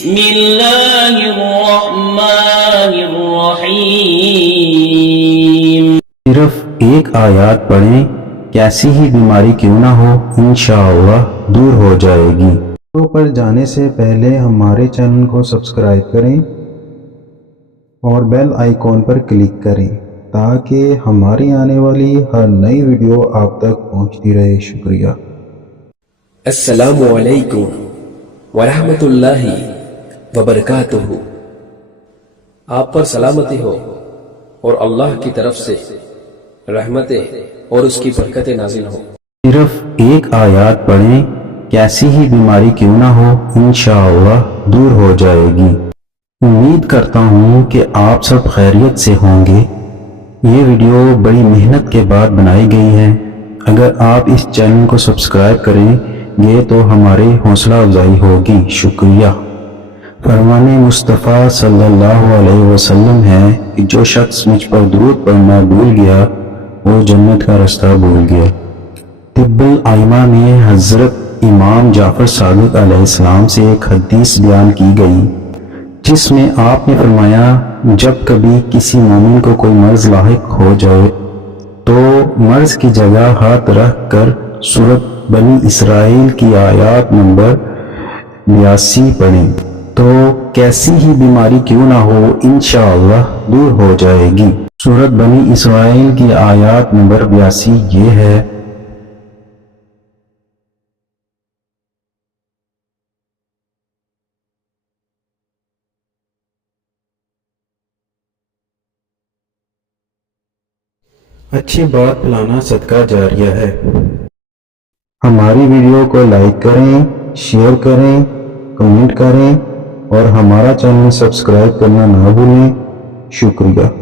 بسم اللہ الرحمن الرحیم۔ صرف ایک آیات پڑھیں، کیسی ہی بیماری کیوں نہ ہو انشاءاللہ دور ہو جائے گی۔ ویڈیو پر جانے سے پہلے ہمارے چینل کو سبسکرائب کریں اور بیل آئیکن پر کلک کریں تاکہ ہماری آنے والی ہر نئی ویڈیو آپ تک پہنچتی رہے۔ شکریہ۔ السلام علیکم ورحمۃ اللہ وبرکاتہ۔ آپ پر سلامتی ہو اور اللہ کی طرف سے رحمتیں اور اس کی برکتیں نازل ہو۔ صرف ایک آیات پڑھیں، کیسی ہی بیماری کیوں نہ ہو انشاءاللہ دور ہو جائے گی۔ امید کرتا ہوں کہ آپ سب خیریت سے ہوں گے۔ یہ ویڈیو بڑی محنت کے بعد بنائی گئی ہے۔ اگر آپ اس چینل کو سبسکرائب کریں گے تو ہماری حوصلہ افزائی ہوگی۔ شکریہ۔ فرمان مصطفیٰ صلی اللہ علیہ وسلم ہے کہ جو شخص مجھ پر درود پڑھنا بھول گیا وہ جنت کا رستہ بھول گیا۔ طب الائمہ میں حضرت امام جعفر صادق علیہ السلام سے ایک حدیث بیان کی گئی جس میں آپ نے فرمایا جب کبھی کسی مومن کو کوئی مرض لاحق ہو جائے تو مرض کی جگہ ہاتھ رکھ کر سورۃ بنی اسرائیل کی آیات نمبر 82 پڑھیں تو کیسی ہی بیماری کیوں نہ ہو انشاءاللہ دور ہو جائے گی۔ سورۃ بنی اسرائیل کی آیات نمبر 82 یہ ہے: اچھی بات پھیلانا صدقہ جاریہ ہے۔ ہماری ویڈیو کو لائک کریں، شیئر کریں، کمنٹ کریں اور ہمارا چینل سبسکرائب کرنا نہ بھولیں۔ شکریہ۔